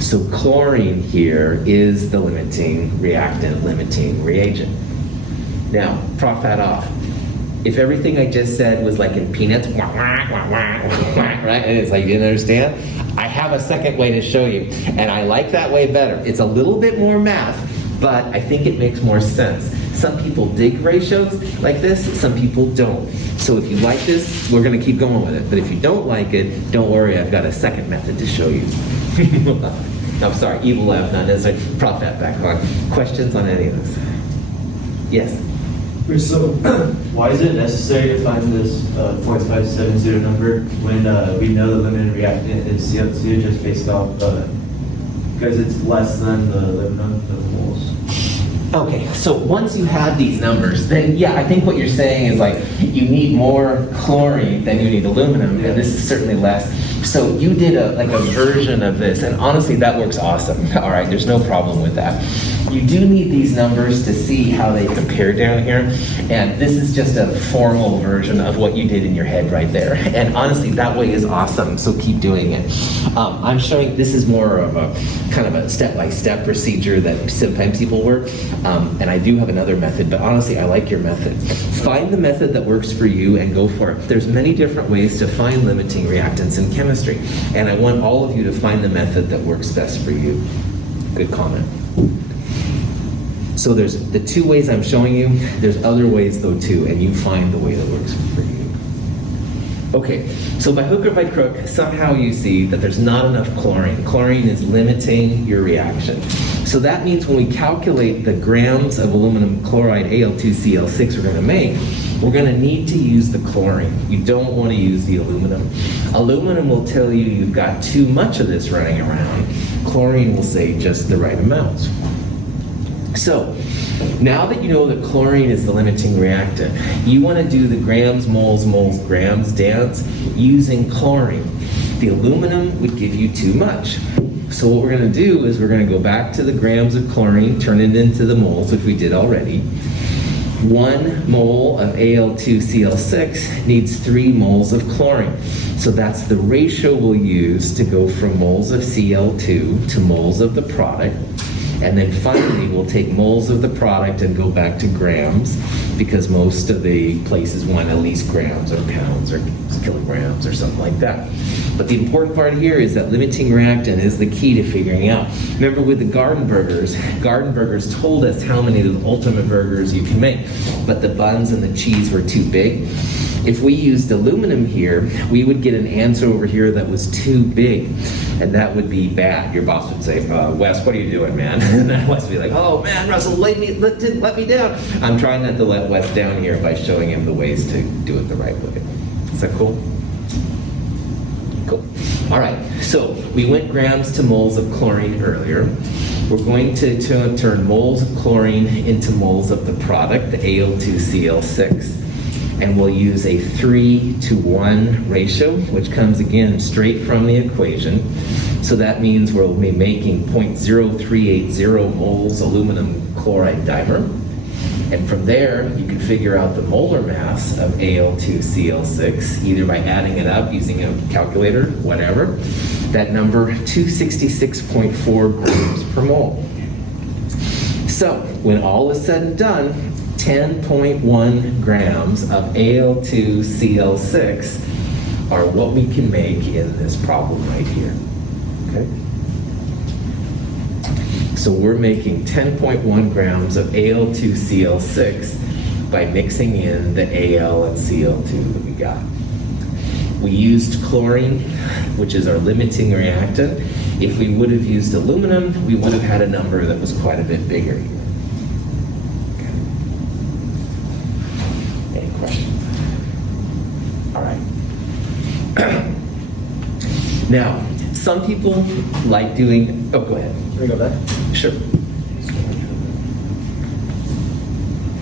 So chlorine here is the limiting reactant, limiting reagent. Now, prop that off. If everything I just said was like in peanuts, right? And it's like you didn't understand, I have a second way to show you, and I like that way better. It's a little bit more math, but I think it makes more sense. Some people dig ratios like this, some people don't. So if you like this, we're going to keep going with it. But if you don't like it, don't worry, I've got a second method to show you. I'm sorry, evil laugh, not necessarily. Prop that back on. Questions on any of this? Yes? So, why is it necessary to find this 0.570 number when we know the limited reactant is CO2 just based off, because it's less than the aluminum, the moles? Okay, so once you have these numbers, then yeah, I think what you're saying is like you need more chlorine than you need aluminum, and this is certainly less. So you did a version of this, and honestly, that works awesome. All right, there's no problem with that. You do need these numbers to see how they compare down here, and this is just a formal version of what you did in your head right there. And honestly, that way is awesome, so keep doing it. I'm showing, this is more of a kind of a step-by-step procedure that sometimes people work, and I do have another method, but honestly, I like your method. Find the method that works for you and go for it. There's many different ways to find limiting reactants in chemistry, and I want all of you to find the method that works best for you. Good comment. So there's the 2 ways I'm showing you. There's other ways though too, and you find the way that works for you. Okay, so by hook or by crook, somehow you see that there's not enough chlorine. Chlorine is limiting your reaction. So that means when we calculate the grams of aluminum chloride Al2Cl6 we're going to make, we're going to need to use the chlorine. You don't want to use the aluminum. Aluminum will tell you you've got too much of this running around. Chlorine will say just the right amount. So Now that you know that chlorine is the limiting reactant, you want to do the grams, moles, grams dance using chlorine. The aluminum would give you too much. So what we're going to do is we're going to go back to the grams of chlorine, turn it into the moles, which we did already. 1 mole of Al2Cl6 needs 3 moles of chlorine. So that's the ratio we'll use to go from moles of Cl2 to moles of the product. And then finally, we'll take moles of the product and go back to grams, because most of the places want at least grams or pounds or kilograms or something like that. But the important part here is that limiting reactant is the key to figuring out. Remember with the garden burgers told us how many of the ultimate burgers you can make, but the buns and the cheese were too big. If we used aluminum here, we would get an answer over here that was too big, and that would be bad. Your boss would say, Wes, what are you doing, man? And then Wes would be like, oh man, Russell, let me down. I'm trying not to let Wes down here by showing him the ways to do it the right way. Is that cool? Cool. All right, so we went grams to moles of chlorine earlier. We're going to turn moles of chlorine into moles of the product, the Al2Cl6. And we'll use a 3-to-1 ratio, which comes again straight from the equation. So that means we'll be making 0.0380 moles aluminum chloride dimer. And from there, you can figure out the molar mass of Al2Cl6, either by adding it up using a calculator, whatever. That number, 266.4 grams per mole. So when all is said and done, 10.1 grams of Al2Cl6 are what we can make in this problem right here. Okay? So we're making 10.1 grams of Al2Cl6 by mixing in the Al and Cl2 that we got. We used chlorine, which is our limiting reactant. If we would have used aluminum, we would have had a number that was quite a bit bigger here. Now, some people like doing, oh, go ahead. Can we go back? Sure.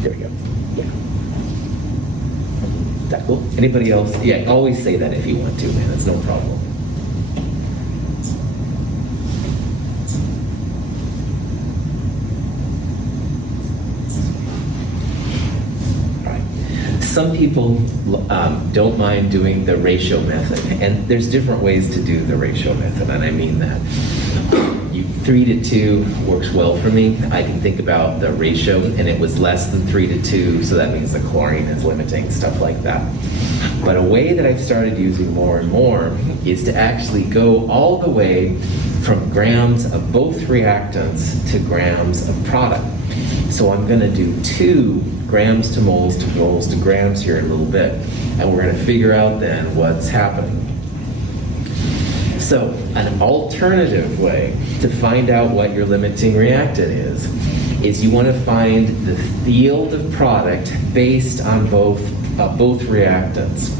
There we go. Yeah. Is that cool? Anybody else? Yeah, always say that if you want to, man. It's no problem. Some people don't mind doing the ratio method, and there's different ways to do the ratio method, and I mean that. 3-to-2 works well for me. I can think about the ratio, and it was less than 3-to-2, so that means the chlorine is limiting, stuff like that. But a way that I've started using more and more is to actually go all the way from grams of both reactants to grams of product. So I'm going to do 2 grams to moles to grams here in a little bit, and we're going to figure out then what's happening. So an alternative way to find out what your limiting reactant is you want to find the yield of product based on both reactants.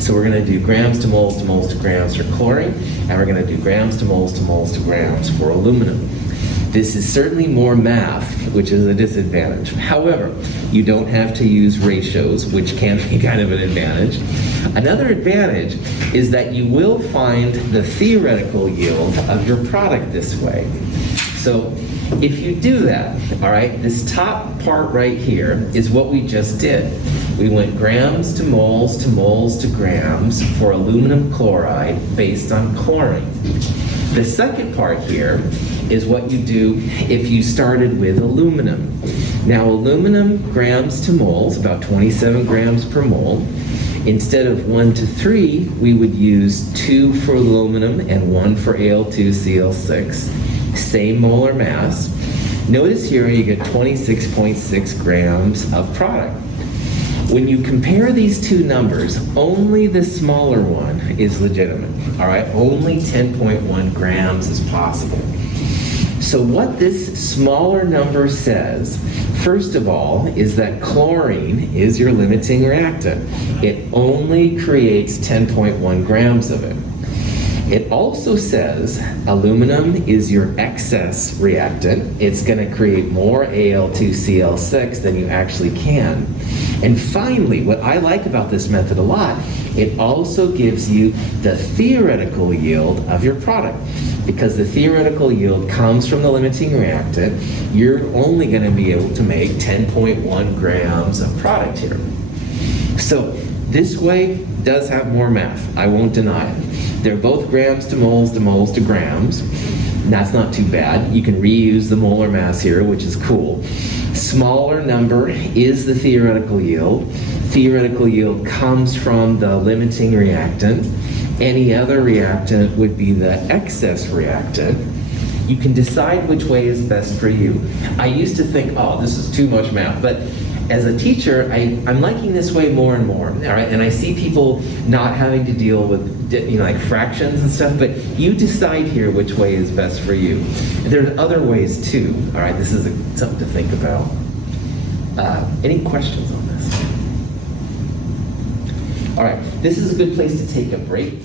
So we're going to do grams to moles to grams for chlorine, and we're going to do grams to moles to grams for aluminum. This is certainly more math, which is a disadvantage. However, you don't have to use ratios, which can be kind of an advantage. Another advantage is that you will find the theoretical yield of your product this way. So if you do that, all right, this top part right here is what we just did. We went grams to moles to grams for aluminum chloride based on chlorine. The second part here is what you do if you started with aluminum. Now aluminum grams to moles, about 27 grams per mole. Instead of 1-to-3, we would use 2 for aluminum and 1 for Al2Cl6. Same molar mass. Notice here you get 26.6 grams of product. When you compare these two numbers, only the smaller one is legitimate, all right? Only 10.1 grams is possible. So what this smaller number says, first of all, is that chlorine is your limiting reactant. It only creates 10.1 grams of it. It also says aluminum is your excess reactant. It's going to create more Al2Cl6 than you actually can. And finally, what I like about this method a lot, it also gives you the theoretical yield of your product. Because the theoretical yield comes from the limiting reactant, you're only going to be able to make 10.1 grams of product here. So this way does have more math, I won't deny it. They're both grams to moles to grams. That's not too bad. You can reuse the molar mass here, which is cool. Smaller number is the theoretical yield. Theoretical yield comes from the limiting reactant. Any other reactant would be the excess reactant. You can decide which way is best for you. I used to think, oh, this is too much math, but as a teacher, I'm liking this way more and more, all right? And I see people not having to deal with, like fractions and stuff, but you decide here which way is best for you. There's other ways too, all right? This is something to think about. Any questions on this? All right, this is a good place to take a break.